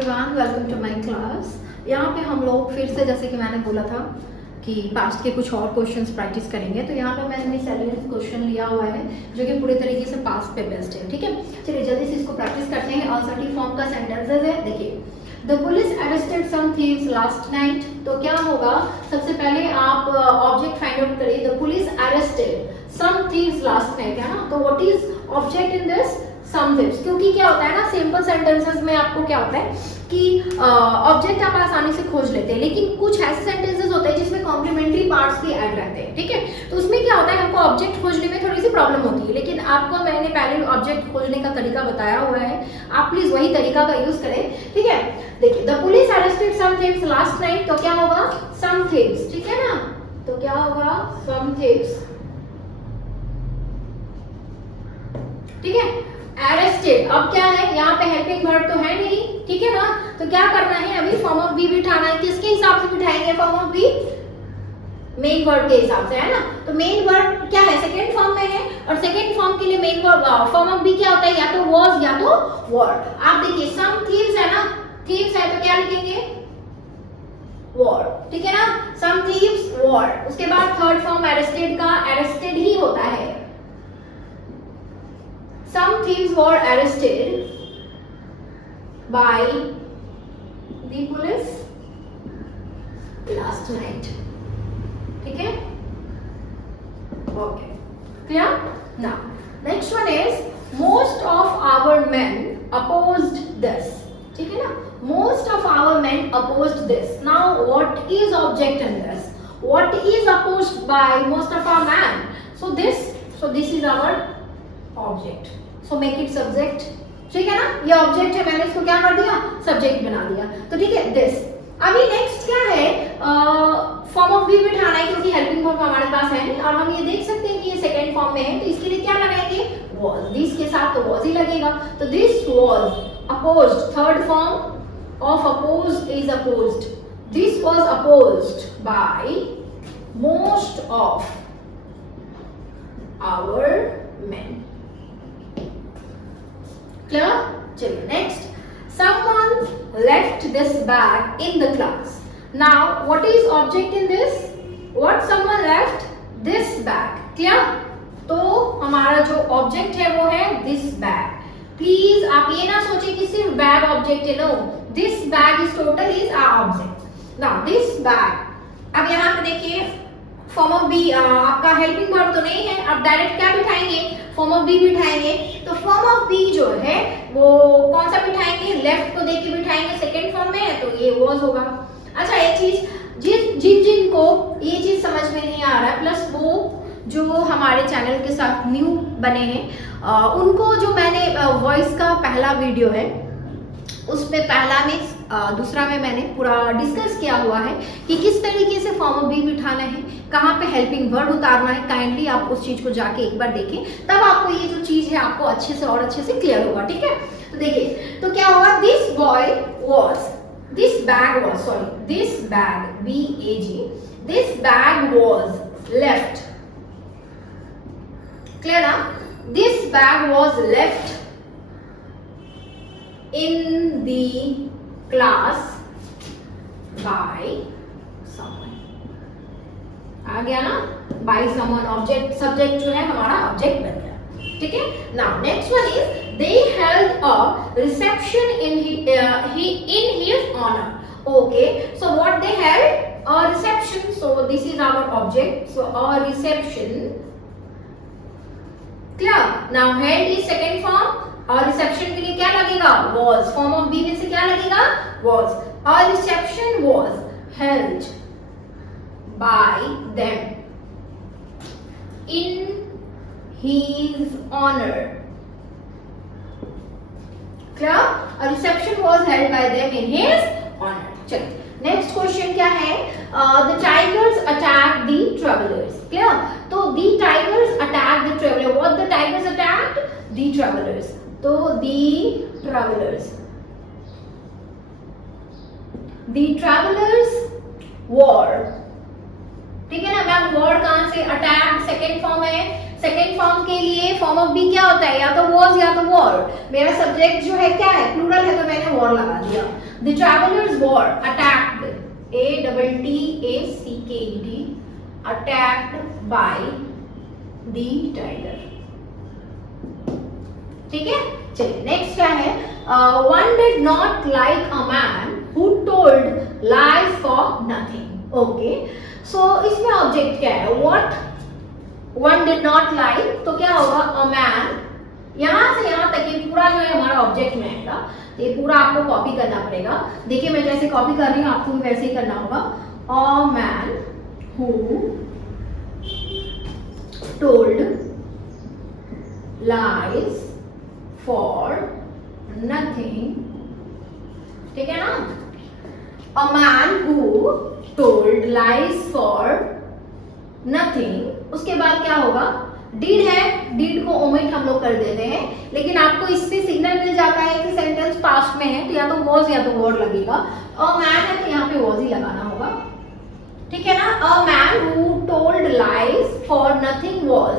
Everyone, welcome to my class. यहाँ पे हम लोग फिर से, जैसे कि मैंने बोला था कि पास्ट के कुछ और क्वेश्चंस प्रैक्टिस करेंगे, तो यहाँ पे मैंने सेलेक्ट क्वेश्चन लिया हुआ है जो कि पूरे तरीके से पास्ट पे बेस्ड है। ठीक है, चलिए जल्दी से इसको प्रैक्टिस करते हैं। असर्टिव फॉर्म का सेंटेंसेस है। देखिए, the police arrested some thieves last night. तो क्या होगा, सबसे पहले आप ऑब्जेक्ट फाइंड आउट करिए। The police arrested some thieves last night, है ना। तो what is object in this? Some thieves. क्योंकि क्या होता है ना, सिंपल सेंटेंसेस में आपको क्या होता है कि ऑब्जेक्ट आप आसानी से खोज लेते हैं, लेकिन कुछ ऐसे सेंटेंसेस होते हैं जिसमें कॉम्प्लीमेंट्री पार्ट्स भी ऐड रहते हैं। ठीक है, तो उसमें क्या होता है, हमको ऑब्जेक्ट खोजने में थोड़ी सी प्रॉब्लम होती है, लेकिन आपको मैंने पहले ऑब्जेक्ट खोजने का तरीका बताया हुआ है, आप प्लीज वही तरीका का यूज करें। ठीक है, देखिए, the police arrested some thieves last night. तो क्या होगा? सम थिव्स। ठीक है ना, तो क्या होगा? सम थिव्स। ठीक है, अरेस्टेड। अब क्या है, यहाँ पे हेल्पिंग वर्ब तो है नहीं, ठीक है ना। तो क्या करना है, अभी फॉर्म ऑफ बी बिठाना है। किसके हिसाब से बिठाएंगे form of be? Main verb के हिसाब से, है ना। तो मेन वर्ब क्या है, सेकंड फॉर्म में है, और सेकंड फॉर्म के लिए main verb form of be क्या होता है, या तो वाज या तो वर। आप देखिए, सम थीव्स है ना, थीव्स है तो क्या लिखेंगे? वर। ठीक है ना, सम थीव्स वर। उसके बाद थर्ड फॉर्म अरेस्टेड का, अरेस्टेड ही होता है। Some thieves were arrested by the police last night. ठीक है, okay, clear? Now, next one is most of our men opposed this. ठीक है ना, most of our men opposed this. Now, what is object in this? What is opposed by most of our men? So this is our object. So make it subject. ठीक है ना, ये object है, मैंने इसको क्या कर दिया? सब्जेक्ट बना दिया। तो ठीक है, दिस। अभी नेक्स्ट क्या है, फॉर्म ऑफ बी बिठाना है, क्योंकि हेल्पिंग वर्ब हमारे पास है नहीं, और हम ये देख सकते हैं कि ये सेकंड फॉर्म में है, तो इसके लिए क्या लगाएंगे? was। दिस के साथ तो was ही लगेगा। तो this was opposed। Third form of opposed is opposed। This was opposed by most of our men। Clear? चलिए next, someone left this bag in the class. Now what is object in this? What someone left? This bag. Clear? तो हमारा जो object है वो है this bag। Please आप ये ना सोचिए कि सिर्फ बैग ऑब्जेक्ट है, no, this bag is total is our object। Now this bag, अब यहाँ पे देखिए, फॉर्म ऑफ बी आपका हेल्पिंग वर्ब तो नहीं है, आप डायरेक्ट क्या बिठाएंगे? फॉर्म ऑफ बी बिठाएंगे। तो फॉर्म ऑफ बी जो है वो कौन सा बिठाएंगे? लेफ्ट को देख के बिठाएंगे, सेकंड फॉर्म में है तो ये वाज होगा। अच्छा, एक चीज जिनको ये चीज समझ में नहीं आ रहा है, प्लस वो जो हमारे चैनल के साथ न्यू बने हैं, उनको जो मैंने वॉइस का पहला वीडियो है उसमें पहला में दूसरा में मैंने पूरा डिस्कस किया हुआ है कि किस तरीके से फॉर्म ऑफ बी बिठाना है, कहाँ पे हेल्पिंग वर्ब उतारना है। काइंडली आप उस चीज को जाके एक बार देखें, तब आपको ये जो चीज है आपको अच्छे से और अच्छे से क्लियर होगा। ठीक है, तो देखिए, तो क्या होगा? This boy was, this bag was, sorry, this bag BAG, this bag was left. Clear ना? This bag was left in the class by someone। आ गया ना, by someone ऑब्जेक्ट, सब्जेक्ट जो है हमारा ऑब्जेक्ट बन गया। ठीक है, now next one is they held a reception in his honor। Okay, so what they held? A reception, so this is our object, so a reception। clear? Now held is second form, और reception के लिए क्या लगेगा? was। Form of B में से क्या लगेगा? was। और reception was held by them in his honor। clear? और reception was held by them in his honor। चलिए नेक्स्ट क्वेश्चन क्या है? the tigers attacked the travelers। clear? तो the tigers attacked the traveler। what the tigers attacked? the travelers। तो the travelers were। ठीक है ना ma'am, were कहां से? अटैक सेकेंड फॉर्म है, सेकेंड फॉर्म के लिए फॉर्म ऑफ बी क्या होता है, या तो वॉज या तो वॉर। मेरा सब्जेक्ट जो है क्या है, प्लूरल है, तो मैंने वॉर लगा दिया। The travellers were attacked, ATTACKED, attacked by the tiger. ठीक है, चलिए नेक्स्ट क्या है, one did not like a man who told lies for nothing. Okay, so इसमें ऑब्जेक्ट क्या है, what one did not like, तो क्या होगा, अ मैन। यहां से यहां तक ये पूरा जो है हमारा ऑब्जेक्ट में आएगा, तो ये पूरा आपको कॉपी करना पड़ेगा। देखिए मैं जैसे कॉपी कर रही हूं, आपको भी वैसे ही करना होगा। अ man who told lies for nothing, ठीक है ना। अ man who told lies for nothing, उसके बाद क्या होगा, डिड है, डिड को ओमिट हम लोग कर देते हैं, लेकिन आपको इससे सिग्नल मिल जाता है कि सेंटेंस पास्ट में है, तो या तो वॉज या तो वॉर लगेगा। अ मैन है तो यहाँ पे वॉज ही लगाना होगा, ठीक है ना। अ man who told lies for nothing was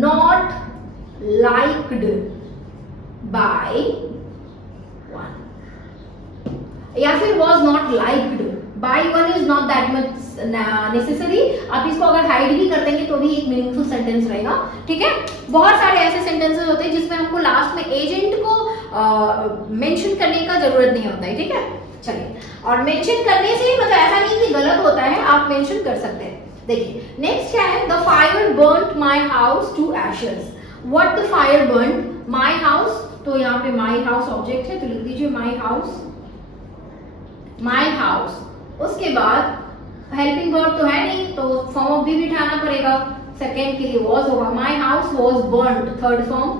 not liked by one, या फिर was not liked by one is not that much necessary. आप इसको अगर हाइड भी कर देंगे तो भी एक मीनिंगफुल सेंटेंस रहेगा, ठीक है। बहुत सारे ऐसे सेंटेंसेस होते हैं जिसमें हमको लास्ट में एजेंट को मेंशन करने का जरूरत नहीं होता है, ठीक है। चलिए, और मेंशन करने से मतलब ऐसा नहीं कि गलत होता है, आप मेंशन कर सकते हैं। देखिए नेक्स्ट क्या है, the fire burned my house to ashes. What the fire burned my house, तो यहाँ पे माय हाउस ऑब्जेक्ट है, तो लिख दीजिए माय हाउस, माय हाउस। उसके बाद हेल्पिंग वर्ब तो है नहीं, तो फॉर्म ऑफ बी भी उठाना पड़ेगा, सेकेंड के लिए वॉज होगा। My house was burned, third form,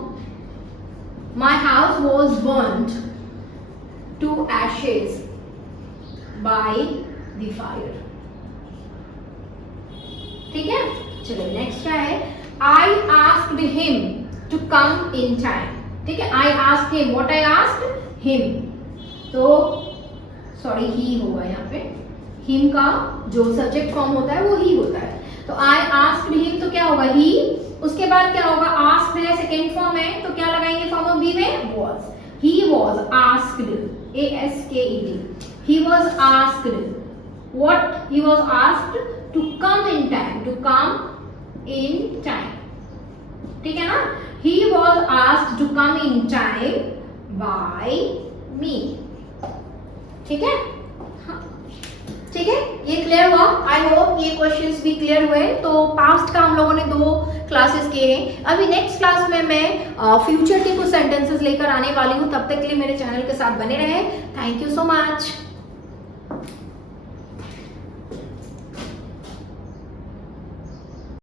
my house was burned to ashes by the fire, ठीक है। चलो नेक्स्ट क्या है, I asked him to come in time, ठीक है। I asked him, what I asked him, तो sorry ही होगा यहाँ पे, हिम का जो सब्जेक्ट फॉर्म होता है वो ही होता है, तो आई आस्क्ड हिम तो क्या होगा, ही। उसके बाद क्या होगा, आस्क्ड है, सेकेंड फॉर्म है, तो क्या लगाएंगे फॉर्म ऑफ बी में, was. He was asked, ASKED, he was asked, what he was asked to come in time, to come in time, ठीक है ना। he was asked to come in time by me, ठीक है। ठीक है, ये clear हुआ, आई होप ये क्वेश्चंस भी क्लियर हुए। तो पास्ट का हम लोगों ने 2 क्लासेस किए हैं, अभी नेक्स्ट क्लास में मैं फ्यूचर के कुछ सेंटेंसेस लेकर आने वाली हूँ। तब तक के लिए मेरे चैनल के साथ बने रहे। Thank you so much.